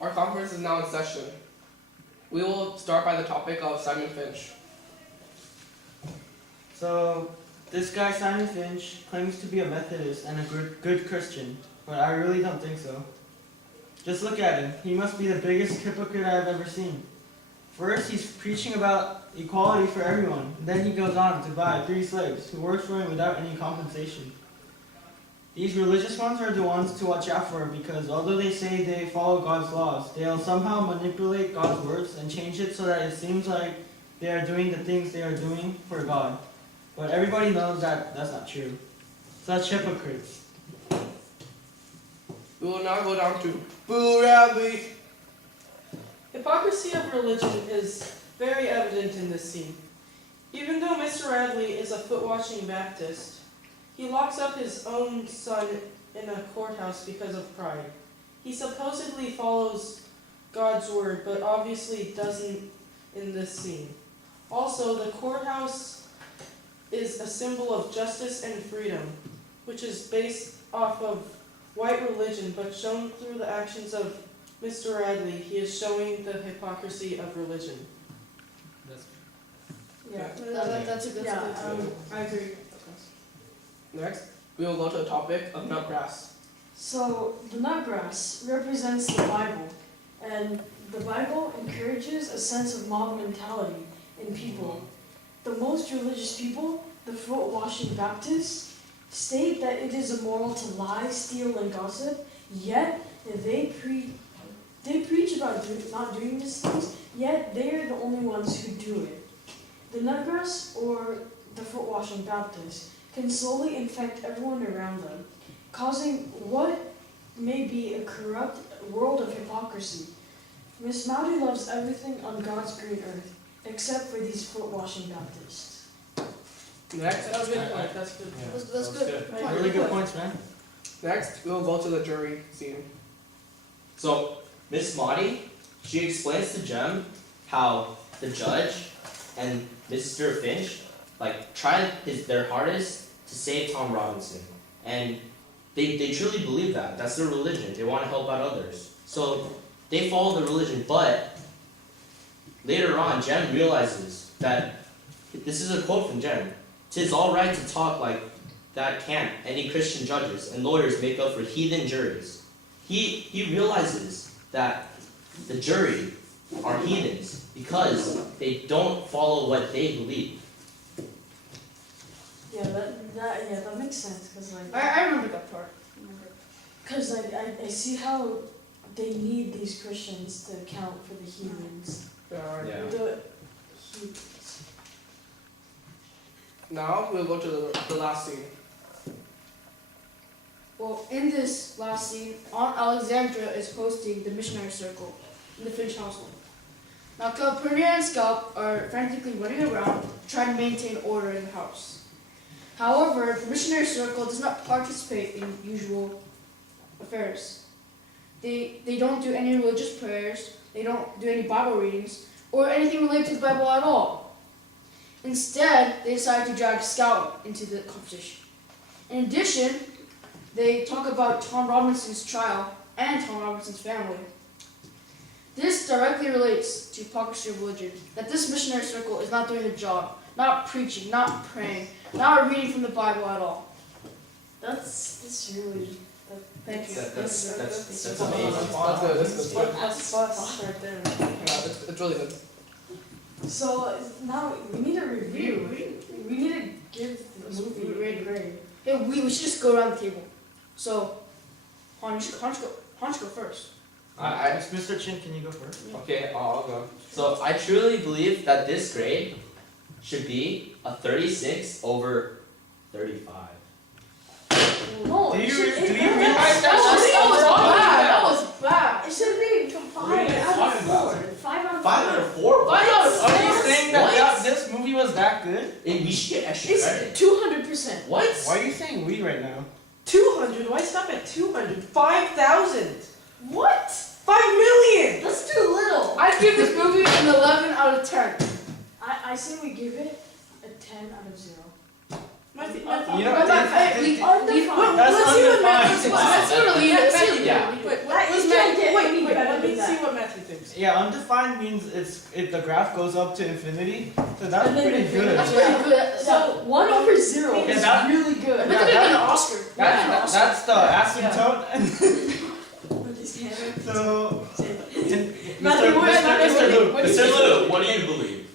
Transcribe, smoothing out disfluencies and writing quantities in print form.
Our conference is now in session. We will start by the topic of Simon Finch. So, this guy Simon Finch claims to be a Methodist and a good Christian, but I really don't think so. Just look at him. He must be the biggest hypocrite I've ever seen. First, he's preaching about equality for everyone. Then he goes on to buy 3 slaves who work for him without any compensation. These religious ones are the ones to watch out for because although they say they follow God's laws, they'll somehow manipulate God's words and change it so that it seems like they are doing the things they are doing for God. But everybody knows that that's not true. Such hypocrites. We will now go down to Boo Radley. Hypocrisy of religion is very evident in this scene. Even though Mr. Radley is a foot-washing Baptist, he locks up his own son in a courthouse because of pride. He supposedly follows God's word, but obviously doesn't in this scene. Also, the courthouse is a symbol of justice and freedom, which is based off of white religion, but shown through the actions of Mr. Radley, he is showing the hypocrisy of religion. That's a good I agree. Next, we will go to the topic of nutgrass. So, the nutgrass represents the Bible, and the Bible encourages a sense of mob mentality in people. The most religious people, the foot-washing Baptists, state that it is immoral to lie, steal, and gossip, yet they preach about not doing these things, yet they are the only ones who do it. The nutgrass, or the foot-washing Baptist, can slowly infect everyone around them, causing what may be a corrupt world of hypocrisy. Miss Mowdy loves everything on God's green earth, except for these foot-washing Baptists. Next, That's a good point. That's good. Yeah, that's good. Really good points, man. Next, we will go to the jury scene. So, Miss Maudie, she explains to Jem how the judge and Mr. Finch tried their hardest to save Tom Robinson. And they truly believe that. That's their religion. They want to help out others. So they follow the religion, but later on, Jem realizes that, this is a quote from Jem, "'Tis all right to talk like that can't any Christian judges and lawyers make up for heathen juries." He realizes that the jury are heathens because they don't follow what they believe. Yeah, that makes sense, because I remember that part. Because I see how they need these Christians to account for the heathens. Yeah. The heathens. Now, we'll go to the last scene. Well, in this last scene, Aunt Alexandra is hosting the missionary circle in the Finch household. Now, Calpurnia and Scalp are frantically running around trying to maintain order in the house. However, the missionary circle does not participate in usual affairs. They don't do any religious prayers, they don't do any Bible readings, or anything related to the Bible at all. Instead, they decide to drag Scout into the conversation. In addition, they talk about Tom Robinson's trial and Tom Robinson's family. This directly relates to hypocrisy of religion, that this missionary circle is not doing the job, not preaching, not praying, not reading from the Bible at all. That's really. Thank you. That's That's amazing. good. That's good. That's bust right there. Yeah, it's really good. So now we need a review. We need to give the movie a grade. Hey, we should just go around the table. So, Han, you should go first. Mr. Chin, can you go first? Okay, I'll go. So I truly believe that this grade should be a 36 over 35. No, Do you it realize That was bad. It should be What are you 5 out talking of 4. about? 5 out of 5 out of 4? Five out of Are you saying that What? this movie was that good? We should get extra credit. It's 200%. What? Why are you saying we right now? 200. Why stop at 200? 5,000. What? 5 million. That's too little. I'd give this movie an 11 out of 10. I say we give it a 10 out of 0. You know, Undefined. That's Let's see what undefined. Let's see what Yeah. Let's see what Wait, Let's let me see Yeah, undefined means if the graph goes up to infinity. So that's And then pretty infinity. good. That's pretty good. So 1/0 Yeah, is that- really I good. bet they get an Oscar. That's the asymptote. With his hand. So, Say- in, Matthew, Mr. what- Mr. Luke. Mr. Lou, what do you believe?